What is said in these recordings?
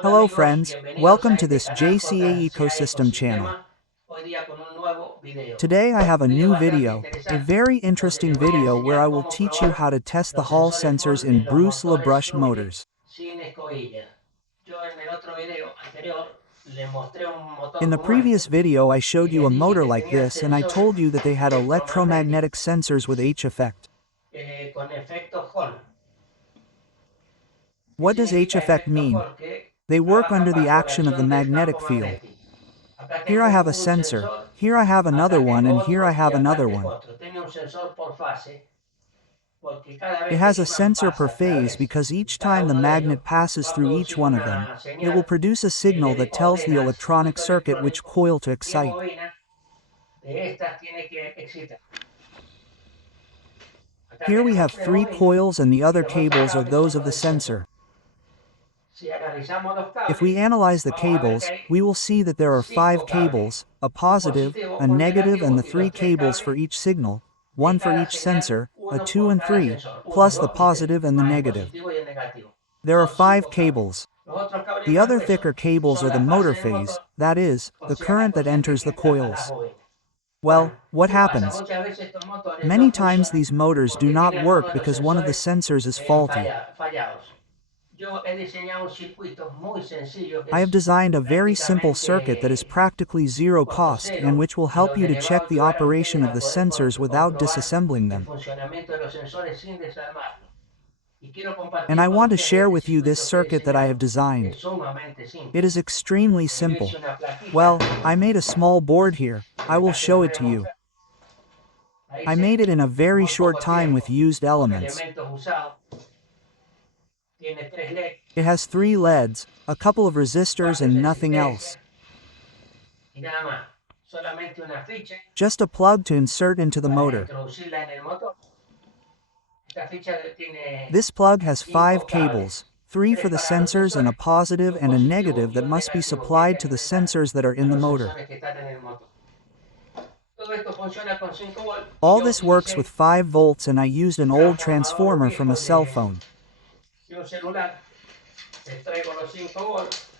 Hello friends, welcome to this JCA Ecosystem channel. Today I have a new video, a very interesting video where I will teach you how to test the Hall sensors in Brushless motors. In the previous video I showed you a motor like this and I told you that they had electromagnetic sensors with H effect. What does H effect mean? They work under the action of the magnetic field. Here I have a sensor, here I have another one, and here I have another one. It has a sensor per phase because each time the magnet passes through each one of them, it will produce a signal that tells the electronic circuit which coil to excite. Here we have 3 coils and the other cables are those of the sensor. If we analyze the cables, we will see that there are 5 cables, a positive, a negative and the 3 cables for each signal, 1 for each sensor, a 2 and 3, plus the positive and the negative. There are 5 cables. The other thicker cables are the motor phase, that is, the current that enters the coils. Well, what happens? Many times these motors do not work because one of the sensors is faulty. I have designed a very simple circuit that is practically zero cost and which will help you to check the operation of the sensors without disassembling them. And I want to share with you this circuit that I have designed. It is extremely simple. Well, I made a small board here. I will show it to you. I made it in a very short time with used elements. It has 3 LEDs, a couple of resistors and nothing else. Just a plug to insert into the motor. This plug has 5 cables, 3 for the sensors and a positive and a negative that must be supplied to the sensors that are in the motor. All this works with 5 volts and I used an old transformer from a cell phone.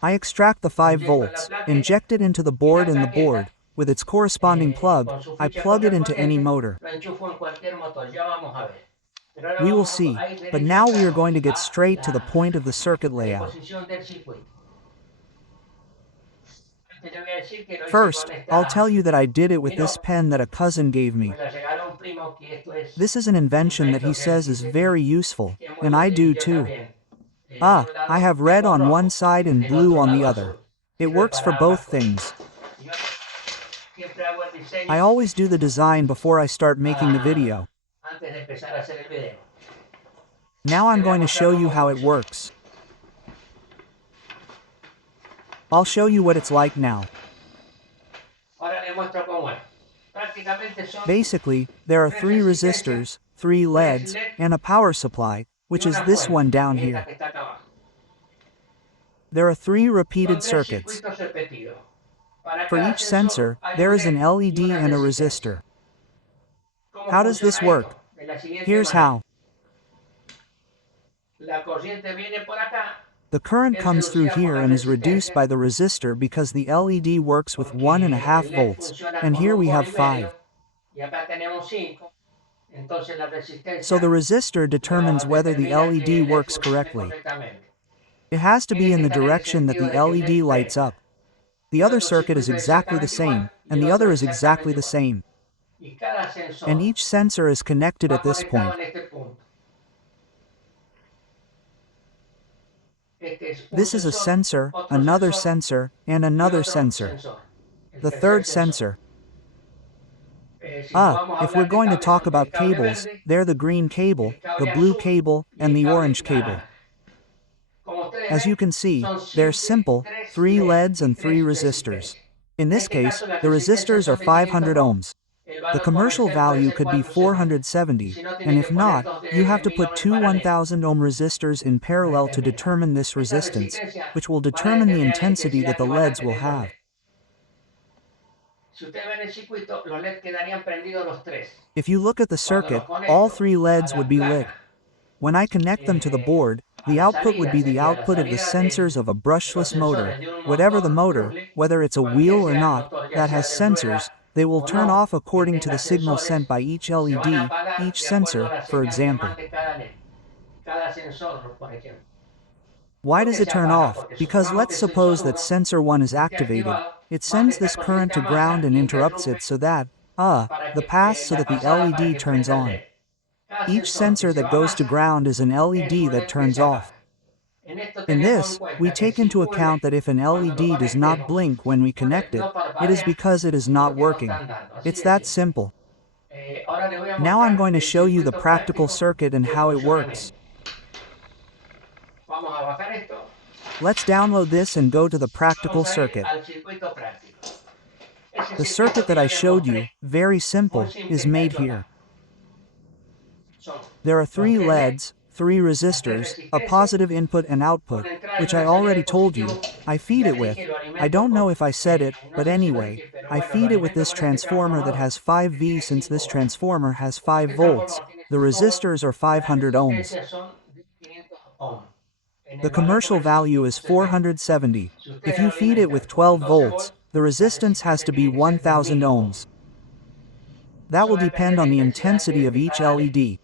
I extract the 5 volts, inject it into the board and the board, with its corresponding plug, I plug it into any motor. We will see, but now we are going to get straight to the point of the circuit layout. First, I'll tell you that I did it with this pen that a cousin gave me. This is an invention that he says is very useful, and I do too. I have red on one side and blue on the other. It works for both things. I always do the design before I start making the video. Now I'm going to show you how it works. I'll show you what it's like now. Basically, there are 3 resistors, 3 LEDs, and a power supply, which is this one down here. There are 3 repeated circuits. For each sensor, there is an LED and a resistor. How does this work? Here's how. The current comes through here and is reduced by the resistor because the LED works with 1.5 volts, and here we have 5. So the resistor determines whether the LED works correctly. It has to be in the direction that the LED lights up. The other circuit is exactly the same, and the other is exactly the same. And each sensor is connected at this point. This is a sensor, another sensor, and another sensor. The third sensor. If we're going to talk about cables, they're the green cable, the blue cable, and the orange cable. As you can see, they're simple, 3 LEDs and 3 resistors. In this case, the resistors are 500 ohms. The commercial value could be 470, and if not, you have to put 2 1000 ohm resistors in parallel to determine this resistance, which will determine the intensity that the LEDs will have. If you look at the circuit, all 3 LEDs would be lit. When I connect them to the board, The output would be the output of the sensors of a brushless motor. Whatever the motor, whether it's a wheel or not, that has sensors, they will turn off according to the signal sent by each LED, each sensor, for example. Why does it turn off? Because let's suppose that sensor 1 is activated, it sends this current to ground and interrupts it so that, the pass so that the LED turns on. Each sensor that goes to ground is an LED that turns off. In this, we take into account that if an LED does not blink when we connect it, it is because it is not working. It's that simple. Now I'm going to show you the practical circuit and how it works. Let's download this and go to the practical circuit. The circuit that I showed you, very simple, is made here. There are 3 LEDs, 3 resistors, a positive input and output, which I already told you, I feed it with. I don't know if I said it, but anyway, I feed it with this transformer that has 5V since this transformer has 5 volts. The resistors are 500 ohms. The commercial value is 470. If you feed it with 12 volts, the resistance has to be 1000 ohms. That will depend on the intensity of each LED.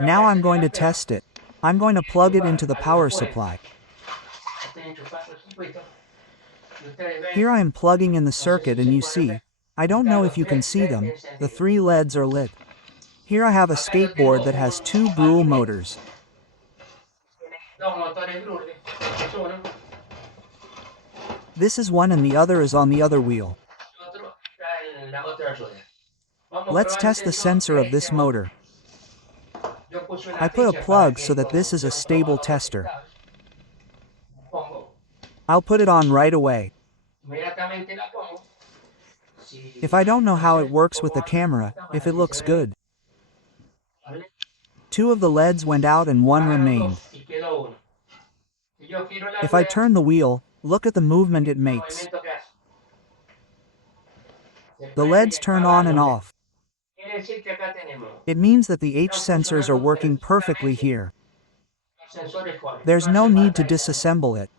Now I'm going to test it. I'm going to plug it into the power supply. Here I am plugging in the circuit and you see, I don't know if you can see them, the 3 LEDs are lit. Here I have a skateboard that has 2 Brushless motors. This is one and the other is on the other wheel. Let's test the sensor of this motor. I put a plug so that this is a stable tester. I'll put it on right away. If I don't know how it works with the camera, if it looks good. 2 of the LEDs went out and 1 remained. If I turn the wheel, look at the movement it makes. The LEDs turn on and off. It means that the H sensors are working perfectly here. There's no need to disassemble it.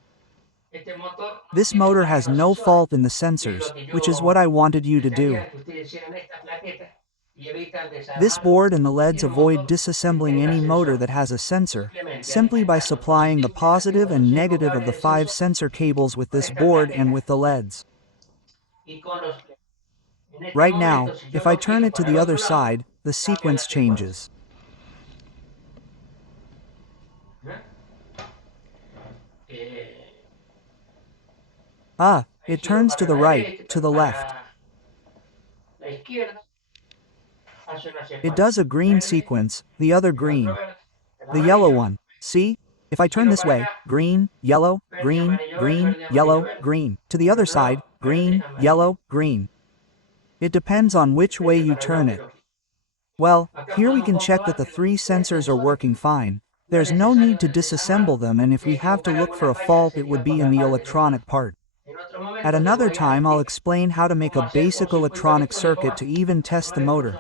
This motor has no fault in the sensors, which is what I wanted you to do. This board and the LEDs avoid disassembling any motor that has a sensor, simply by supplying the positive and negative of the 5 sensor cables with this board and with the LEDs. Right now, if I turn it to the other side, the sequence changes. It turns to the right, to the left. It does a green sequence, the other green. The yellow one. See? If I turn this way, green, yellow, green, green, yellow, green. To the other side, green, yellow, green. It depends on which way you turn it. Well, here we can check that the 3 sensors are working fine. There's no need to disassemble them, and if we have to look for a fault it would be in the electronic part. At another time I'll explain how to make a basic electronic circuit to even test the motor.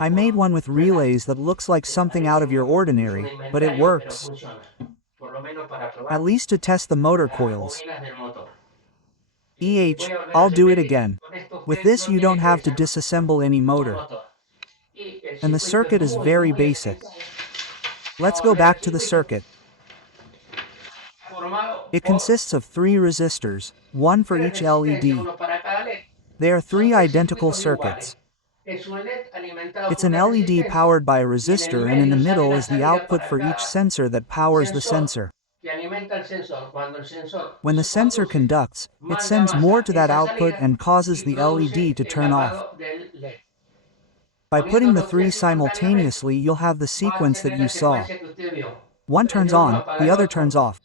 I made one with relays that looks like something out of your ordinary, but it works. At least to test the motor coils. I'll do it again. With this you don't have to disassemble any motor. And the circuit is very basic. Let's go back to the circuit. It consists of 3 resistors, 1 for each LED. They are 3 identical circuits. It's an LED powered by a resistor, and in the middle is the output for each sensor that powers the sensor. When the sensor conducts, it sends more to that output and causes the LED to turn off. By putting the 3 simultaneously you'll have the sequence that you saw. One turns on, the other turns off.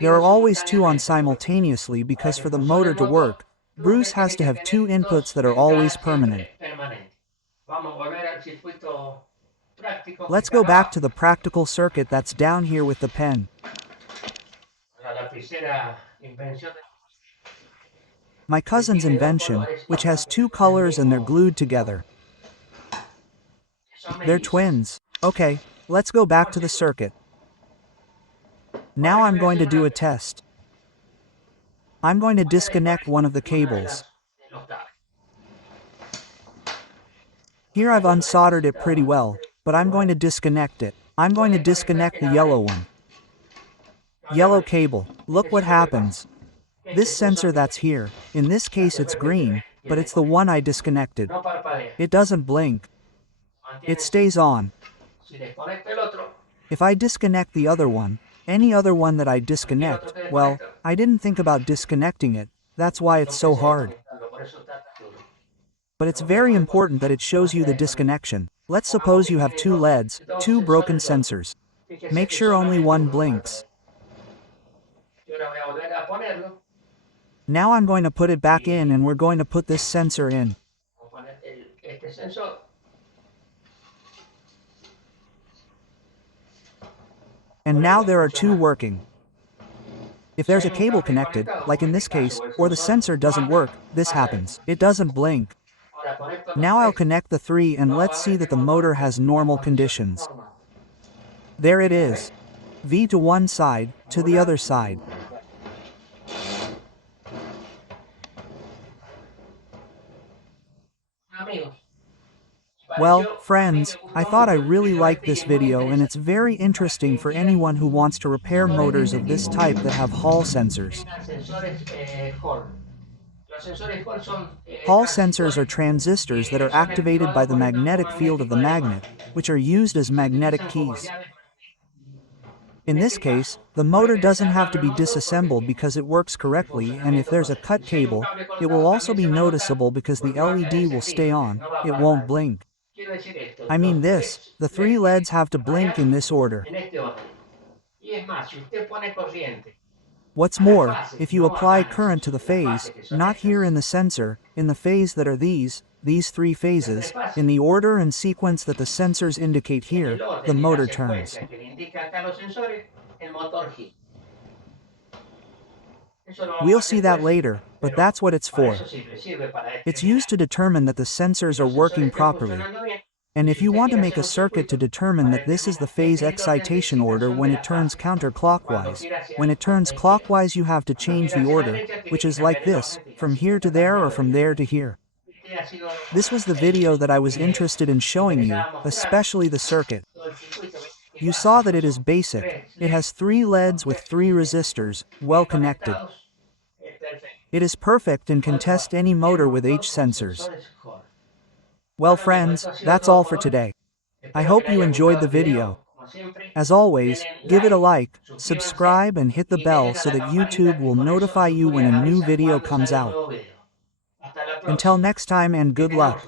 There are always 2 on simultaneously because for the motor to work, Bruce has to have 2 inputs that are always permanent. Let's go back to the practical circuit that's down here with the pen. My cousin's invention, which has 2 colors and they're glued together. They're twins. Okay, let's go back to the circuit. Now I'm going to do a test. I'm going to disconnect one of the cables. Here I've unsoldered it pretty well, but I'm going to disconnect it. I'm going to disconnect the yellow one. Yellow cable. Look what happens. This sensor that's here, in this case it's green, but it's the one I disconnected. It doesn't blink. It stays on. If I disconnect the other one, any other one that I disconnect, well, I didn't think about disconnecting it, that's why it's so hard. But it's very important that it shows you the disconnection. Let's suppose you have two LEDs, two broken sensors. Make sure only one blinks. Now I'm going to put it back in and we're going to put this sensor in. And now there are two working. If there's a cable connected, like in this case, or the sensor doesn't work, this happens. It doesn't blink. Now I'll connect the three and let's see that the motor has normal conditions. There it is. V to one side, to the other side. Well, friends, I thought I really liked this video and it's very interesting for anyone who wants to repair motors of this type that have Hall sensors. Hall sensors are transistors that are activated by the magnetic field of the magnet, which are used as magnetic keys. In this case, the motor doesn't have to be disassembled because it works correctly, and if there's a cut cable, it will also be noticeable because the LED will stay on, it won't blink. I mean this, the three LEDs have to blink in this order. What's more, if you apply current to the phase, not here in the sensor, in the phase that are these three phases, in the order and sequence that the sensors indicate here, the motor turns. We'll see that later, but that's what it's for. It's used to determine that the sensors are working properly. And if you want to make a circuit to determine that this is the phase excitation order when it turns counterclockwise, when it turns clockwise you have to change the order, which is like this, from here to there or from there to here. This was the video that I was interested in showing you, especially the circuit. You saw that it is basic. It has three LEDs with three resistors, well connected. It is perfect and can test any motor with H sensors. Well friends, that's all for today. I hope you enjoyed the video. As always, give it a like, subscribe and hit the bell so that YouTube will notify you when a new video comes out. Until next time and good luck.